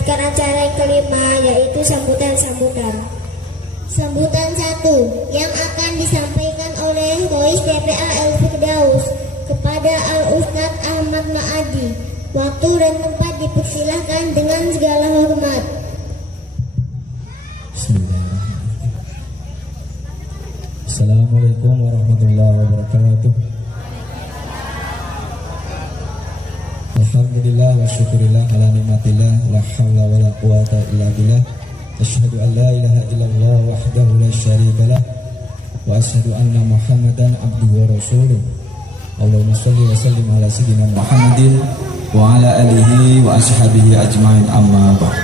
melanjutkan acara yang kelima, yaitu sambutan-sambutan. Sambutan 1 yang akan disampaikan oleh Rois TPA El Firdaus kepada Al-Ustadz Ahmad Ma'adi. Waktu dan tempat dipersilahkan dengan segala hormat. Bismillahirrahmanirrahim. Assalamualaikum warahmatullahi wabarakatuh. Alhamdulillah wa syukurillah ala nikmatillah, la hawla wa la quwata illa billah. Asyhadu an la ilaha illallah wahdahu la syarika lah, wa asyhadu anna Muhammadan abduhu wa rasuluh. Allahumma shalli wa sallim ala sayyidina Muhammadin wa ala alihi wa ashabihi ajmain, amma ba'd.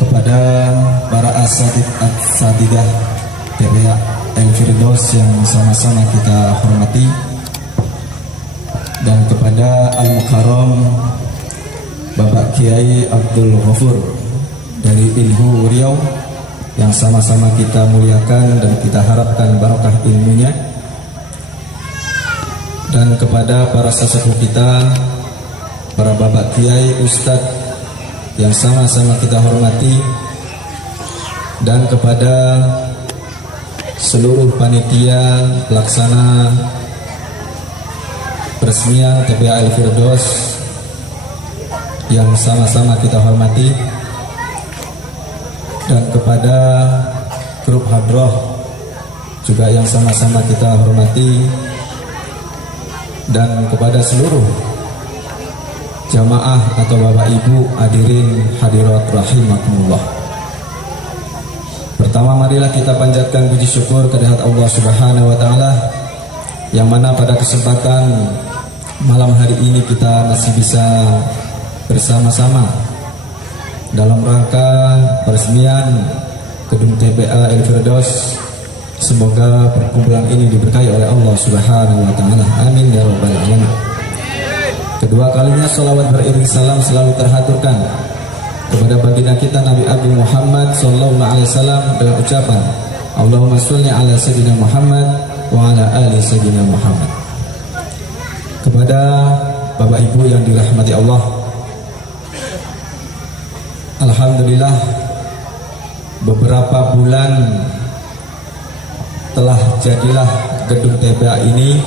Kepada para asatidah TPA El Firdaus yang sama-sama kita hormati, dan kepada Al-Mukarram Bapak Kiai Abdul Ghafur dari Ilhu Riau yang sama-sama kita muliakan dan kita harapkan barokah ilmunya, dan kepada para sesepuh kita, para Bapak Kiai Ustadz yang sama-sama kita hormati, dan kepada seluruh panitia pelaksana peresmian TPA El Firdaus yang sama-sama kita hormati, dan kepada grup hadroh juga yang sama-sama kita hormati, dan kepada seluruh jamaah atau bapak ibu hadirin hadirat rahimakumullah. Pertama, marilah kita panjatkan puji syukur kehadirat Allah Subhanahu wa taala, yang mana pada kesempatan malam hari ini kita masih bisa bersama-sama dalam rangka peresmian gedung TPA El Firdaus. Semoga perkumpulan ini diberkahi oleh Allah Subhanahu wa taala. Amin ya rabbal alamin. Kedua kalinya salawat beriring salam selalu terhaturkan kepada baginda kita Nabi Agung Muhammad sallallahu alaihi wasallam dengan ucapan Allahumma sholli ala sayyidina Muhammad wa ala ali sayyidina Muhammad. Kepada Bapak Ibu yang dirahmati Allah, alhamdulillah beberapa bulan telah jadilah gedung TPA ini.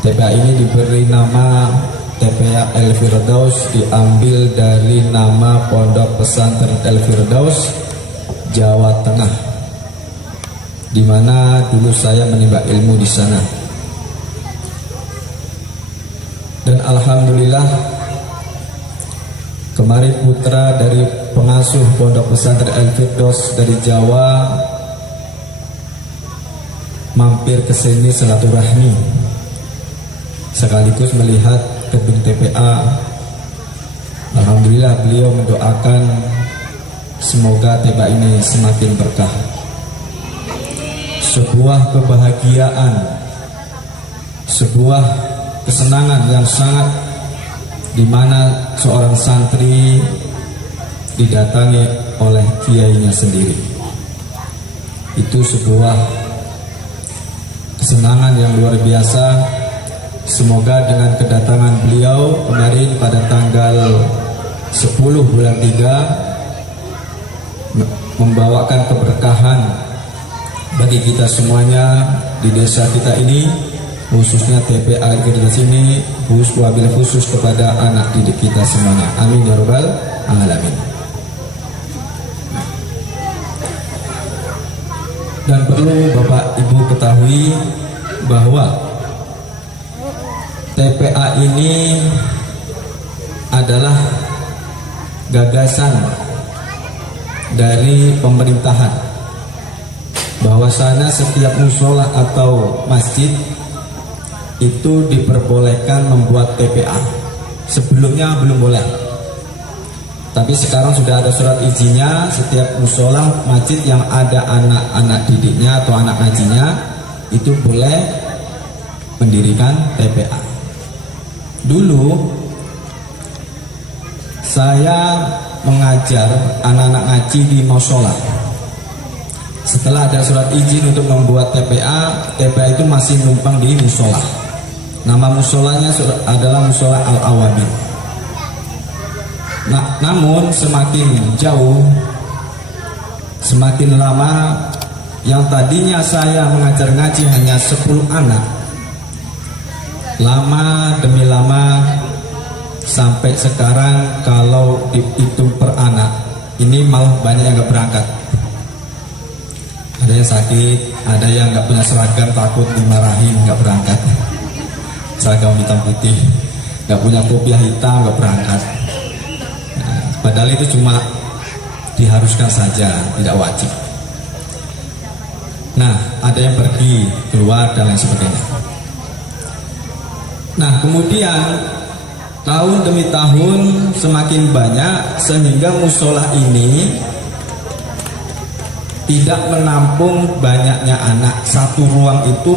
TPA ini diberi nama TPA El Firdaus, diambil dari nama Pondok Pesantren El Firdaus Jawa Tengah, di mana dulu saya menimba ilmu di sana. Dan alhamdulillah kemarin putra dari pengasuh Pondok Pesantren El Firdaus dari Jawa mampir ke sini silaturahmi sekaligus melihat gedung TPA. Alhamdulillah beliau mendoakan semoga TPA ini semakin berkah. Sebuah kebahagiaan, sebuah kesenangan yang sangat, di mana seorang santri didatangi oleh kiainya sendiri. Itu sebuah kesenangan yang luar biasa. Semoga dengan kedatangan beliau kemarin pada tanggal 10 bulan 3 membawakan keberkahan bagi kita semuanya di desa kita ini, khususnya TPA di sini, wabil khusus kepada anak didik kita semuanya. Amin ya rabbal alamin. Dan perlu Bapak Ibu ketahui bahwa TPA ini adalah gagasan dari pemerintahan, bahwasanya setiap musola atau masjid itu diperbolehkan membuat TPA. Sebelumnya belum boleh, tapi sekarang sudah ada surat izinnya. Setiap musola masjid yang ada anak-anak didiknya atau anak ngajinya itu boleh mendirikan TPA. Dulu saya mengajar anak-anak ngaji di musola. Setelah ada surat izin untuk membuat TPA, TPA itu masih numpang di musola. Nama musolanya adalah Musola Al-Awabi. Namun semakin jauh, semakin lama, yang tadinya saya mengajar ngaji hanya 10 anak, lama demi lama sampai sekarang kalau dihitung per anak ini malah banyak yang gak berangkat. Ada yang sakit, ada yang gak punya seragam, takut dimarahin, gak berangkat. Seragam hitam putih, gak punya kopiah hitam, gak berangkat. Nah, padahal itu cuma diharuskan saja, tidak wajib. Nah, ada yang pergi, keluar, dan lain sebagainya. Nah, kemudian tahun demi tahun semakin banyak sehingga musola ini tidak menampung banyaknya anak. Satu ruang itu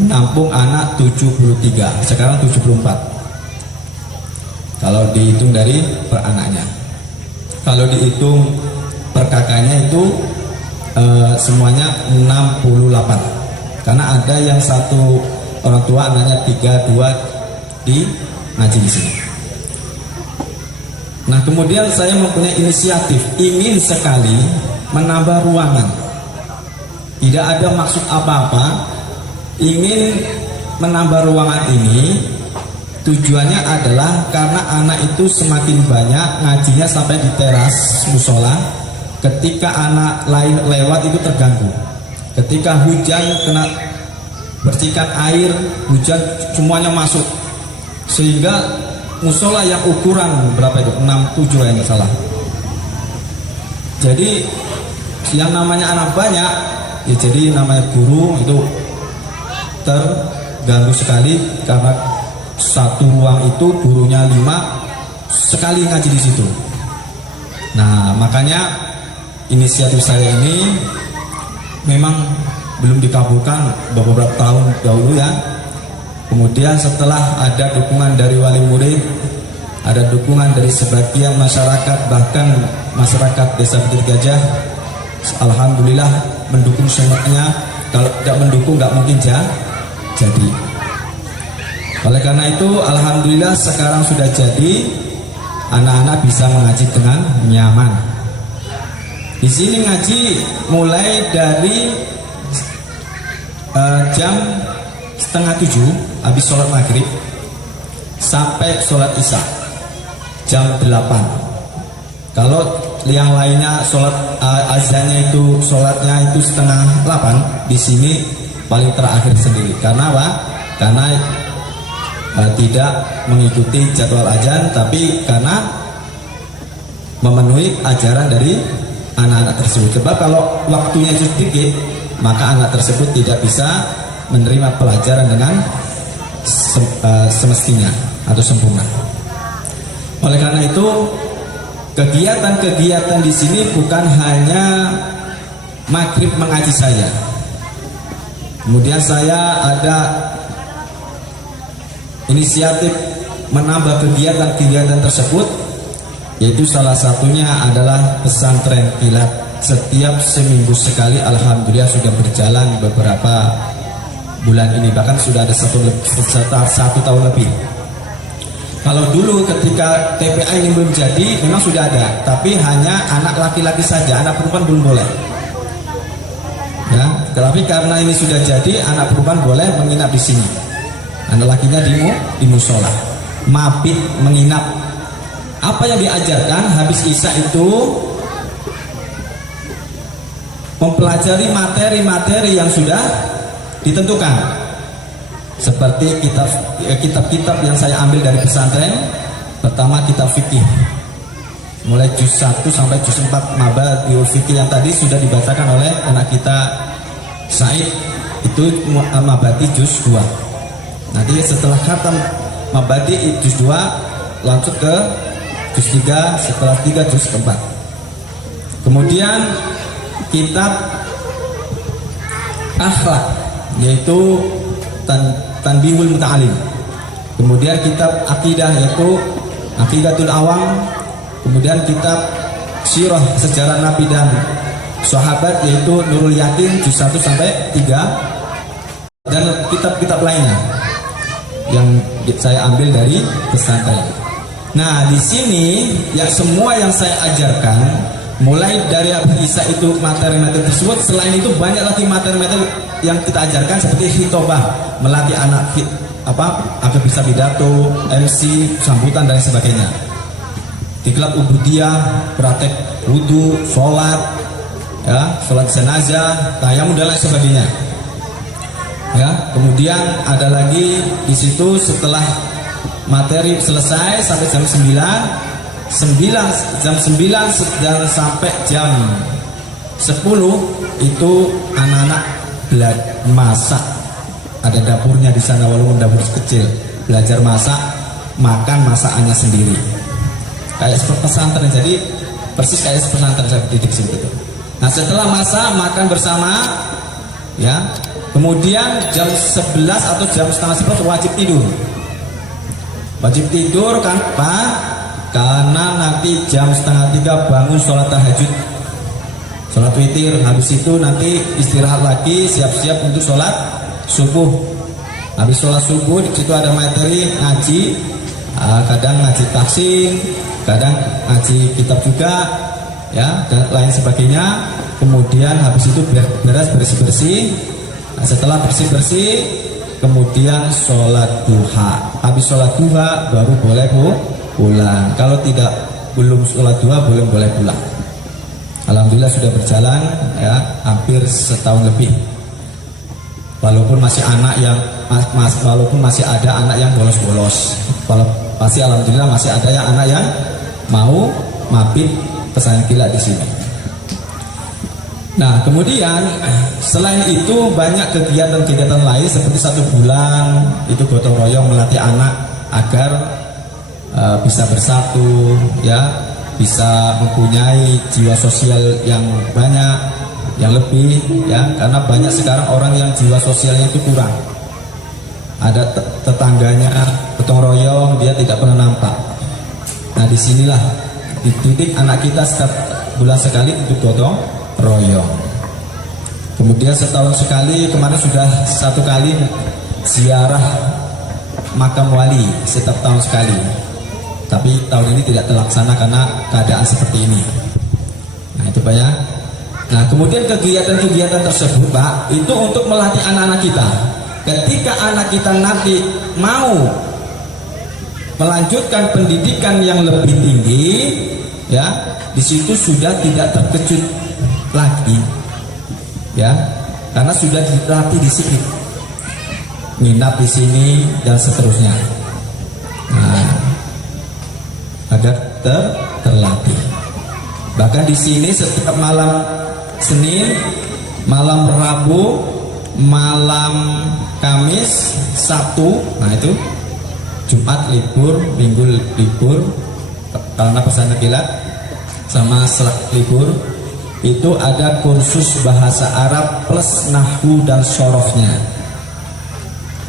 menampung anak 73, sekarang 74. Kalau dihitung dari per anaknya. Kalau dihitung per kakaknya itu semuanya 68. Karena ada yang satu orang tua anaknya 3, 2 di ngaji di sini. Nah, kemudian saya mempunyai inisiatif ingin sekali menambah ruangan. Tidak ada maksud apa-apa, ingin menambah ruangan ini. Tujuannya adalah karena anak itu semakin banyak ngajinya sampai di teras musola. Ketika anak lain lewat itu terganggu. Ketika hujan kena percikan air, hujan semuanya masuk. Sehingga musola yang ukuran berapa itu? 67 ya, nggak salah. Jadi yang namanya anak banyak, ya jadi namanya guru itu terganggu sekali karena satu ruang itu gurunya 5 sekali ngaji di situ. Nah, makanya inisiatif saya ini memang belum dikabulkan beberapa tahun dahulu ya. Kemudian setelah ada dukungan dari wali murid, ada dukungan dari sebagian masyarakat, bahkan masyarakat Desa Butir Gajah, alhamdulillah mendukung semuanya. Kalau tidak mendukung nggak mungkin jadi. Oleh karena itu alhamdulillah sekarang sudah jadi, anak-anak bisa mengaji dengan nyaman. Di sini ngaji mulai dari jam 6:30 habis sholat maghrib sampai sholat isya jam 8. Kalau yang lainnya sholat azannya itu sholatnya itu 7:30, di sini paling terakhir sendiri. Karena apa? Karena tidak mengikuti jadwal azan, tapi karena memenuhi ajaran dari anak-anak tersebut. Sebab kalau waktunya sedikit, maka anak tersebut tidak bisa menerima pelajaran dengan semestinya atau sempurna. Oleh karena itu, kegiatan-kegiatan di sini bukan hanya maghrib mengaji saja. Kemudian saya ada inisiatif menambah kegiatan-kegiatan tersebut, yaitu salah satunya adalah pesantren kilat. Setiap seminggu sekali, alhamdulillah sudah berjalan beberapa bulan ini, bahkan sudah ada satu tahun lebih. Kalau dulu ketika TPA ini belum jadi, memang sudah ada, tapi hanya anak laki-laki saja, anak perempuan belum boleh. Ya, tapi karena ini sudah jadi, anak perempuan boleh menginap di sini. Anak lakinya di musola, mabit menginap. Apa yang diajarkan habis isya itu mempelajari materi-materi yang sudah ditentukan, seperti kitab-kitab yang saya ambil dari pesantren. Pertama kitab fikih, mulai juz 1 sampai juz 4 Mabadiul Fikih yang tadi sudah dibacakan oleh anak kita Said, itu Mabadi juz 2. Nanti setelah khatam Mabadi juz 2 lanjut ke juz 3, setelah 3 juz 4. Kemudian kitab akhlak, yaitu Tanbihul Muta'alim. Kemudian kitab akidah, yaitu Aqidatul Awam. Kemudian kitab sirah, sejarah Nabi dan sahabat, yaitu Nurul Yakin juz 1 sampai 3. Dan kitab-kitab lainnya yang saya ambil dari pesantren. Nah, di sini ya semua yang saya ajarkan, mulai dari Habib Isa itu materi-materi tersebut. Selain itu banyak lagi materi-materi yang kita ajarkan seperti khitobah, melatih anak agar bisa pidato, MC, sambutan dan sebagainya. Diklat ubudiyah, praktek wudu, sholat, ya, sholat jenazah, tayamum dan lain sebagainya. Ya, kemudian ada lagi di situ setelah materi selesai sampai jam 9 dan sampai jam 10 itu anak-anak belajar masak. Ada dapurnya di sana walaupun dapur kecil. Belajar masak, makan masakannya sendiri. Kayak seperti pesantren, jadi persis kayak pesantren saya didik seperti itu. Nah, setelah masak makan bersama, ya, kemudian jam 11 atau jam setengah 11 wajib tidur. Wajib tidur kan Pak? Karena nanti jam setengah 3 bangun sholat tahajud, sholat witir. Habis itu nanti istirahat lagi, siap-siap untuk sholat subuh. Habis sholat subuh di situ ada materi ngaji, kadang ngaji tahsin, kadang ngaji kitab juga, ya, dan lain sebagainya. Kemudian habis itu beres bersih-bersih. Nah, setelah bersih-bersih kemudian sholat duha. Habis sholat duha baru boleh pulang. Kalau belum sholat duha belum boleh pulang. Alhamdulillah sudah berjalan ya hampir setahun lebih. Walaupun masih walaupun masih ada anak yang bolos-bolos. Pasti alhamdulillah masih ada anak yang mau mabit pesantren kilat di sini. Nah, kemudian selain itu banyak kegiatan-kegiatan lain seperti 1 bulan itu gotong royong melatih anak agar bisa bersatu, ya, bisa mempunyai jiwa sosial yang banyak, yang lebih, ya, karena banyak sekarang orang yang jiwa sosialnya itu kurang. Ada tetangganya gotong royong, dia tidak pernah nampak. Nah, disinilah dididik anak kita setiap bulan sekali untuk gotong royong. Kemudian setahun sekali, kemarin sudah 1 kali ziarah makam wali setiap tahun sekali. Tapi tahun ini tidak terlaksana karena keadaan seperti ini. Nah, itu Pak ya. Nah, kemudian kegiatan-kegiatan tersebut Pak, itu untuk melatih anak-anak kita. Ketika anak kita nanti mau melanjutkan pendidikan yang lebih tinggi, ya, di situ sudah tidak terkejut lagi, ya, karena sudah dilatih di sini, nginap di sini dan seterusnya. Nah, agar terlatih. Bahkan di sini setiap malam Senin, malam Rabu, malam Kamis, Sabtu, nah itu Jumat libur, Minggu libur karena pesantren kilat, sama Selasa libur. Itu ada kursus bahasa Arab plus nahwu dan sorofnya,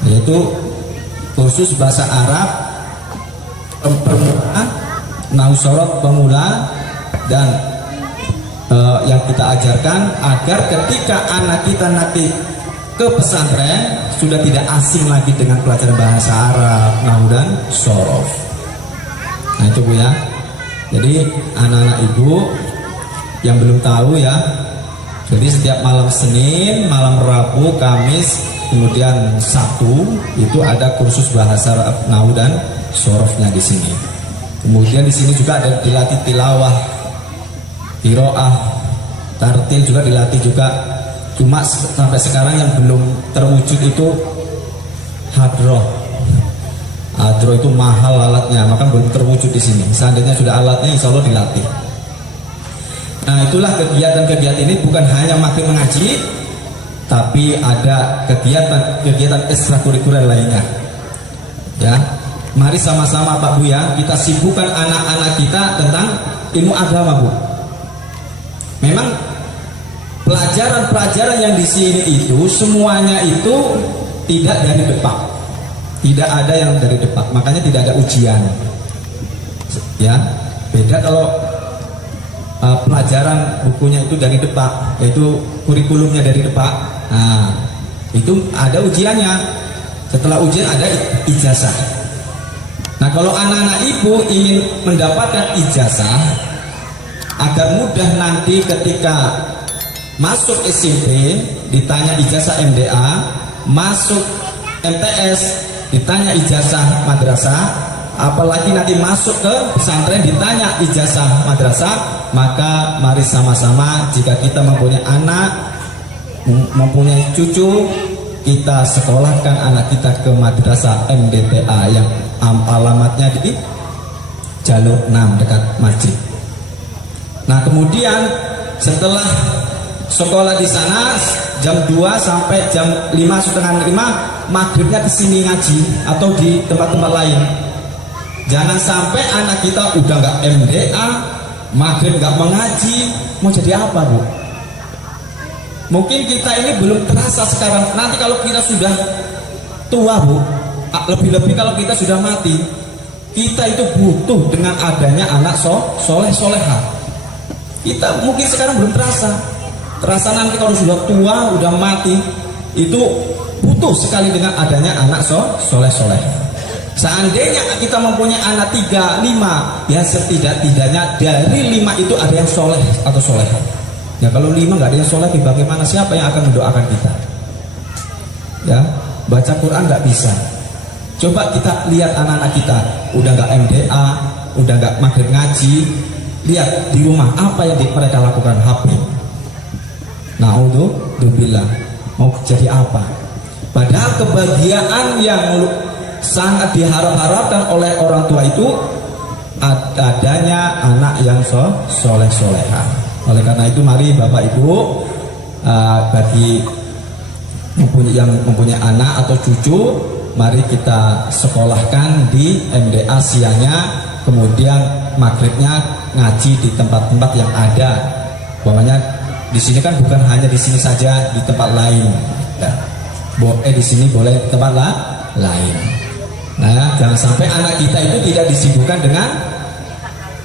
yaitu kursus bahasa Arab pemula, nahwu sorof pemula, dan yang kita ajarkan agar ketika anak kita nanti ke pesantren sudah tidak asing lagi dengan pelajaran bahasa Arab, nahwu dan sorof. Nah, itu Bu ya. Jadi anak-anak ibu yang belum tahu ya, jadi setiap malam Senin, malam Rabu, Kamis, kemudian Sabtu itu ada kursus bahasa Arab, nahwu dan sorofnya di sini. Kemudian di sini juga ada dilatih tilawah, qiraah, tartil juga dilatih juga. Cuma sampai sekarang yang belum terwujud itu hadroh. Hadroh itu mahal alatnya, maka belum terwujud di sini. Seandainya sudah alatnya, insya Allah dilatih. Nah, itulah kegiatan-kegiatan ini bukan hanya makin mengaji, tapi ada kegiatan ekstrakurikuler lainnya. Ya, mari sama-sama Pak Bu ya, kita sibukkan anak-anak kita tentang ilmu agama Bu. Memang pelajaran-pelajaran yang di sini itu semuanya itu tidak dari depak, tidak ada yang dari depak, makanya tidak ada ujian. Ya, beda kalau pelajaran bukunya itu dari depak, yaitu kurikulumnya dari depak. Nah, itu ada ujiannya. Setelah ujian ada ijazah. Nah, kalau anak-anak ibu ingin mendapatkan ijazah agar mudah nanti ketika masuk SMP ditanya ijazah MDA, masuk MTS ditanya ijazah madrasah, apalagi nanti masuk ke pesantren ditanya ijazah madrasah, maka mari sama-sama jika kita mempunyai anak, mempunyai cucu, kita sekolahkan anak kita ke madrasah MDTA yang alamatnya di Jalur 6 dekat masjid. Nah, kemudian setelah sekolah di sana jam 2 sampai jam 5:30 maghribnya ke sini ngaji atau di tempat-tempat lain. Jangan sampai anak kita udah nggak MDA, maghrib nggak mengaji, mau jadi apa, Bu? Mungkin kita ini belum terasa sekarang. Nanti kalau kita sudah tua, Bu, lebih-lebih kalau kita sudah mati, kita itu butuh dengan adanya anak soleh-soleha. Kita mungkin sekarang belum terasa. Terasa nanti kalau sudah tua, udah mati, itu butuh sekali dengan adanya anak soleh-soleh. Seandainya kita mempunyai anak 3, 5, ya setidak-tidaknya dari 5 itu ada yang soleh atau soleha. Ya kalau 5 nggak ada yang soleh, bagaimana, siapa yang akan mendoakan kita? Ya, baca Quran nggak bisa. Coba kita lihat anak-anak kita, udah nggak MDA, udah nggak maghrib ngaji, lihat di rumah apa yang mereka lakukan, HP. Na'udzubillah, mau jadi apa? Padahal kebahagiaan yang sangat diharap-harapkan oleh orang tua itu adanya anak yang soleh-soleha. Oleh karena itu mari Bapak Ibu, bagi yang mempunyai anak atau cucu, mari kita sekolahkan di MDA siangnya, kemudian maghribnya ngaji di tempat-tempat yang ada. Pokoknya di sini kan bukan hanya di sini saja, di tempat lain. Ya. Di sini boleh di tempat lain. Nah, jangan sampai anak kita itu tidak disibukkan dengan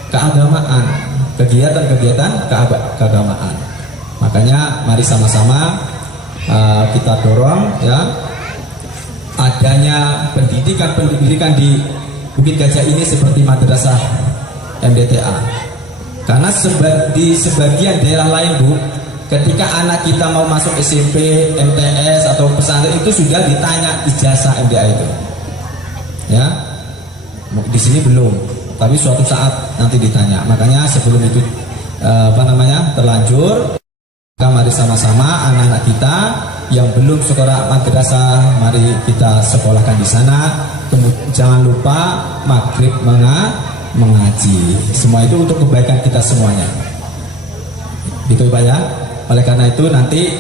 keagamaan, kegiatan-kegiatan keagamaan. Makanya mari sama-sama kita dorong ya adanya pendidikan di Bukit Gajah ini seperti madrasah MDTA. Karena di sebagian daerah lain, Bu, ketika anak kita mau masuk SMP, MTS atau pesantren itu sudah ditanya ijazah MDA itu. Ya. Di sini belum, tapi suatu saat nanti ditanya. Makanya sebelum itu terlanjur, kita mari sama-sama anak-anak kita yang belum sekolah madrasah, mari kita sekolahkan di sana. Kemudian jangan lupa maghrib mengaji. Semua itu untuk kebaikan kita semuanya. Gitu Pak ya. Oleh karena itu nanti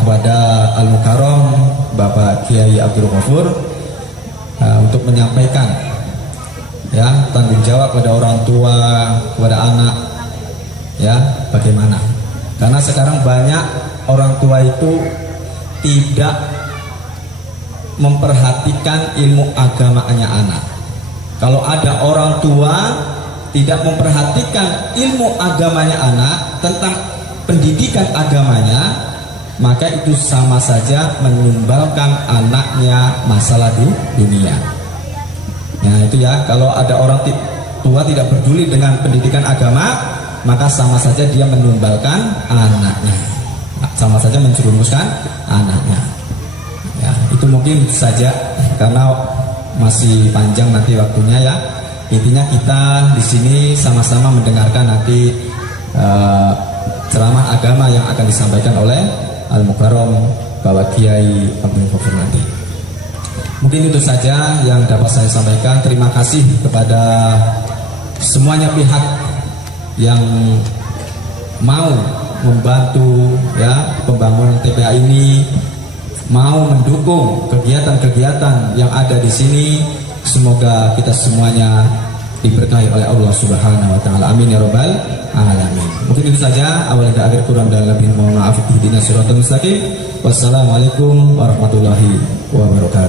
kepada Al-Mukarram Bapak Kiai Abdul Ghafur untuk menyampaikan ya tanggung jawab kepada orang tua, kepada anak, ya bagaimana? Karena sekarang banyak orang tua itu tidak memperhatikan ilmu agamanya anak. Kalau ada orang tua tidak memperhatikan ilmu agamanya anak tentang pendidikan agamanya, maka itu sama saja menumbalkan anaknya masalah di dunia. Nah itu ya, kalau ada orang tua tidak peduli dengan pendidikan agama, maka sama saja dia menumbalkan anaknya, sama saja menjerumuskan anaknya. Ya, itu mungkin saja karena masih panjang nanti waktunya ya. Intinya kita di sini sama-sama mendengarkan nanti ceramah agama yang akan disampaikan oleh Al-Mukarram Bapak Kiai Abdul Ghafur nanti. Mungkin itu saja yang dapat saya sampaikan. Terima kasih kepada semuanya pihak yang mau membantu ya pembangunan TPA ini, mau mendukung kegiatan-kegiatan yang ada di sini. Semoga kita semuanya diberkahi oleh Allah Subhanahu wa taala. Amin ya rabbal alamin. Mungkin itu saja, awal dan akhir, kurang dan lebih mohon maaf. Ihdinas siratal mustaqim. Wassalamualaikum warahmatullahi wabarakatuh.